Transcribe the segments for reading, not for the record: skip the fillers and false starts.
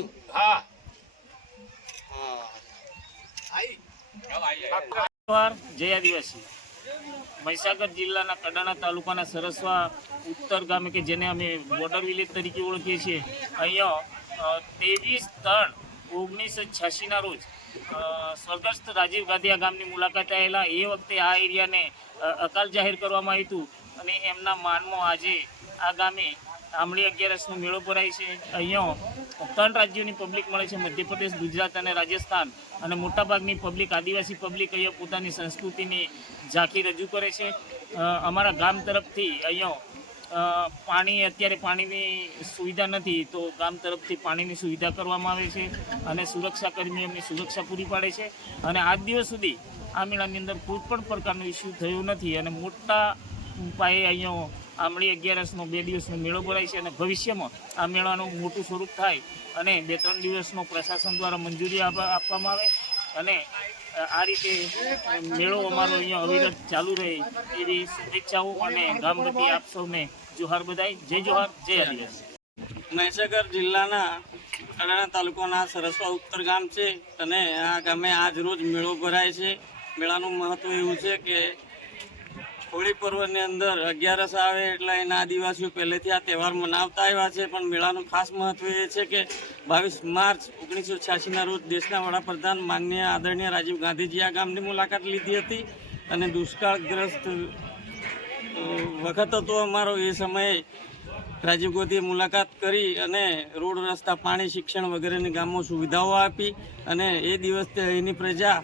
ગયું? હા જય આદિવાસી મહીસાગર જિલ્લાના કડાણા તાલુકાના સરસવા ઉત્તર ગામે કે જેને અમે બોર્ડર વિલેજ તરીકે ઓળખીએ છીએ, અહીંયા 23/3/1986ના રોજ સ્વર્ગસ્થ રાજીવ ગાંધી આ ગામની મુલાકાતે આવેલા. એ વખતે આ એરિયાને અકાલ જાહેર કરવામાં આવ્યું હતું અને એમના માનમાં આજે આ ગામે આંબળી 11નો મેળો ભરાય છે. અહીંયા 3 રાજ્યોની પબ્લિક મળે છે, મધ્યપ્રદેશ, ગુજરાત અને રાજસ્થાન, અને મોટાભાગની પબ્લિક આદિવાસી પબ્લિક અહીંયા પોતાની સંસ્કૃતિની ઝાંખી રજૂ કરે છે. અમારા ગામ તરફથી અહીંયા અત્યારે પાણીની સુવિધા નથી, તો ગામ તરફથી પાણીની સુવિધા કરવામાં આવે છે અને સુરક્ષાકર્મીઓ એમની સુરક્ષા પૂરી પાડે છે. અને આજ દિવસ સુધી આ મેળાની અંદર કોઈ પણ પ્રકારનો ઇસ્યુ થયો નથી અને મોટા પાયે અહીંયા આંબળી 11નો 2 દિવસનો મેળો ભરાય છે અને ભવિષ્યમાં આ મેળાનું મોટું સ્વરૂપ થાય અને 2-3 દિવસનો પ્રશાસન દ્વારા મંજૂરી આપવામાં આવે અને આ રીતે મેળો અમારો અહીંયા અવિરત ચાલુ રહે એવી શુભેચ્છાઓ અને ગામ વતી આપ સૌને જોહાર બધાય. જય જોહાર, જય આદિવાસી. મહીસાગર જિલ્લાના કડાણા તાલુકાના સરસવા ઉત્તર ગામ છે અને આ ગામે આજ રોજ મેળો ભરાય છે. મેળાનું મહત્વ એવું છે કે હોળી પર્વની અંદર 11 આવે એટલે એના આદિવાસીઓ પહેલેથી આ તહેવાર મનાવતા આવ્યા છે. પણ મેળાનું ખાસ મહત્વ એ છે કે 22 માર્ચ 1986ના રોજ દેશના વડાપ્રધાન માનનીય આદરણીય રાજીવ ગાંધીજી આ ગામની મુલાકાત લીધી હતી અને દુષ્કાળગ્રસ્ત વખત હતો અમારો. એ સમયે રાજીવ ગાંધીએ મુલાકાત કરી અને રોડ રસ્તા, પાણી, શિક્ષણ વગેરેની ગામમાં સુવિધાઓ આપી અને એ દિવસથી અહીંની પ્રજા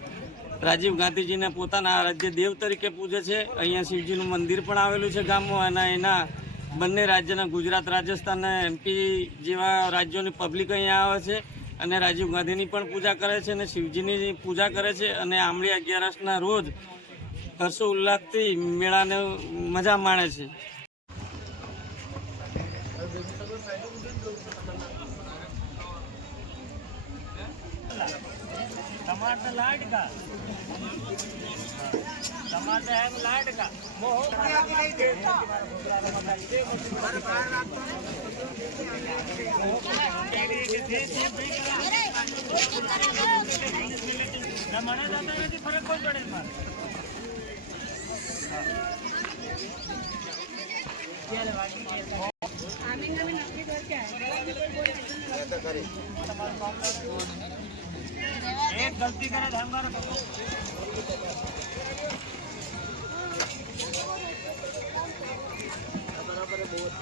રાજીવ ગાંધીજીને પોતાના આરાધ્ય દેવ તરીકે પૂજે છે. અહીંયા શિવજીનું મંદિર પણ આવેલું છે ગામમાં અને એના બંને રાજ્યના ગુજરાત, રાજસ્થાન અને MP જેવા રાજ્યોની પબ્લિક અહીંયા આવે છે અને રાજીવ ગાંધીની પણ પૂજા કરે છે અને શિવજીની પૂજા કરે છે અને આંબળી 11ના રોજ હર્ષોલ્લાસથી મેળાને મજા માણે છે. टमाटर लाइट का टमाटर है लाइट का वो મને દાદા નથી ફરક કોઈ પડે મારે एक गलती करे ध्यान मारो बराबर बहुत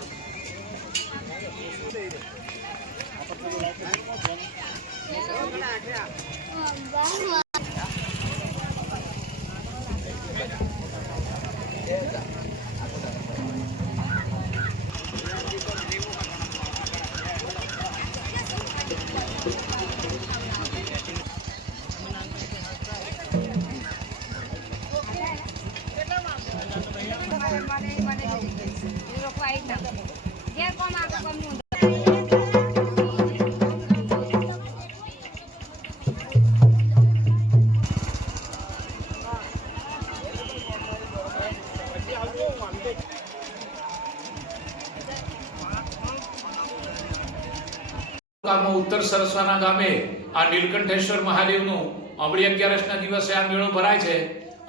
ઉત્તર સરસવાના ગામે આ નીલકંઠેશ્વર મહાદેવનું આંબળી 11ના દિવસે આ મેળો ભરાય છે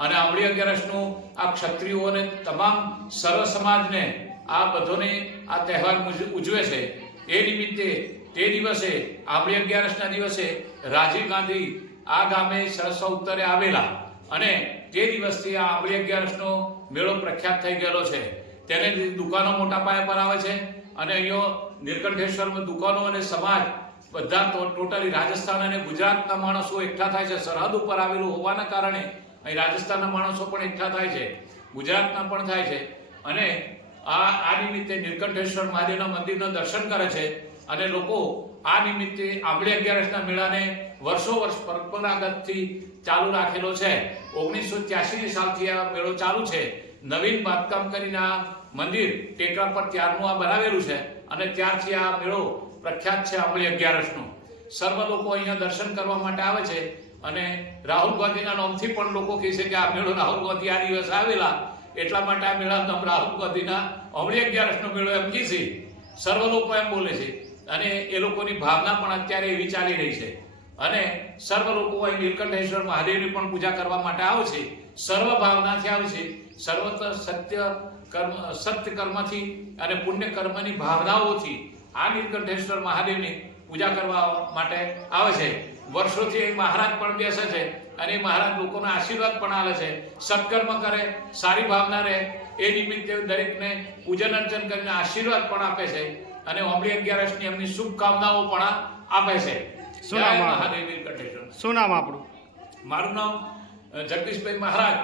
અને આંબળી 11નું આ ક્ષત્રિયો અને તમામ સર્વ સમાજને આ બધોને આ તહેવાર ઉજવે છે. એ નિમિત્તે તે દિવસે આંબળી 11ના દિવસે રાજીવ ગાંધી આ ગામે સરસવા ઉત્તરે આવેલા અને તે દિવસથી આ આંબળી 11નો મેળો પ્રખ્યાત થઈ ગયેલો છે. તેને દુકાનો મોટા પાયા પર આવે છે અને અહીંયા નીલકંઠેશ્વરમાં દુકાનો અને સમાજ બધા ટોટલી રાજસ્થાન અને ગુજરાતના માણસો એકઠા થાય છે. સરહદ ઉપર આવેલું હોવાના કારણે અહીં રાજસ્થાનના માણસો પણ એકઠા થાય છે, ગુજરાતના પણ થાય છે અને આ નિમિત્તે નીલકંઠેશ્વર મહાદેવના મંદિરના દર્શન કરે છે અને લોકો આ નિમિત્તે આંબળી 11ના મેળાને વર્ષો વર્ષ પરંપરાગતથી ચાલુ રાખેલો છે. 1983ની સાલથી આ મેળો ચાલુ છે. નવીન બાંધકામ કરીને આ મંદિર ટેકરા પર ત્યારનું આ બનાવેલું છે અને ત્યારથી આ મેળો પ્રખ્યાત છે આંબળી 11નો. સર્વ લોકો અહીંયા દર્શન કરવા માટે આવે છે અને રાહુલ ગાંધીના નામથી પણ લોકો કહે છે કે આ મેળો રાહુલ ગાંધી આ દિવસે આવેલા એટલા માટે આ મેળાનું નામ રાહુલ ગાંધીના આંબળી 11નો મેળો એમ કહે છે. સર્વ લોકો એમ બોલે છે અને એ લોકોની ભાવના પણ અત્યારે એવી ચાલી રહી છે. અને સર્વ લોકો અહીં નીલકંઠેશ્વર મહાદેવની પણ પૂજા કરવા માટે આવે છે, સર્વ ભાવનાથી આવે છે, સર્વત્ર સત્ય કર્મથી અને પુણ્ય કર્મની ભાવનાઓથી આ નીલકંઠેશ્વર મહાદેવની પૂજા કરવા માટે આવે છે. વર્ષોથી એ મહારાજ પણ બેસે છે અને એ મહારાજ લોકોના આશીર્વાદ પણ આવે છે. સત્કર્મ કરે, સારી ભાવના રહે, એ નિમિત્તે દરેકને પૂજન અર્ચન કરીને આશીર્વાદ પણ આપે છે અને ઓમળી 11ની એમની શુભકામનાઓ પણ આપે છે. શું નામ મહાદેવ નીલકંઠેશ્વર. શું નામ આપણું? મારું નામ જગદીશભાઈ મહારાજ,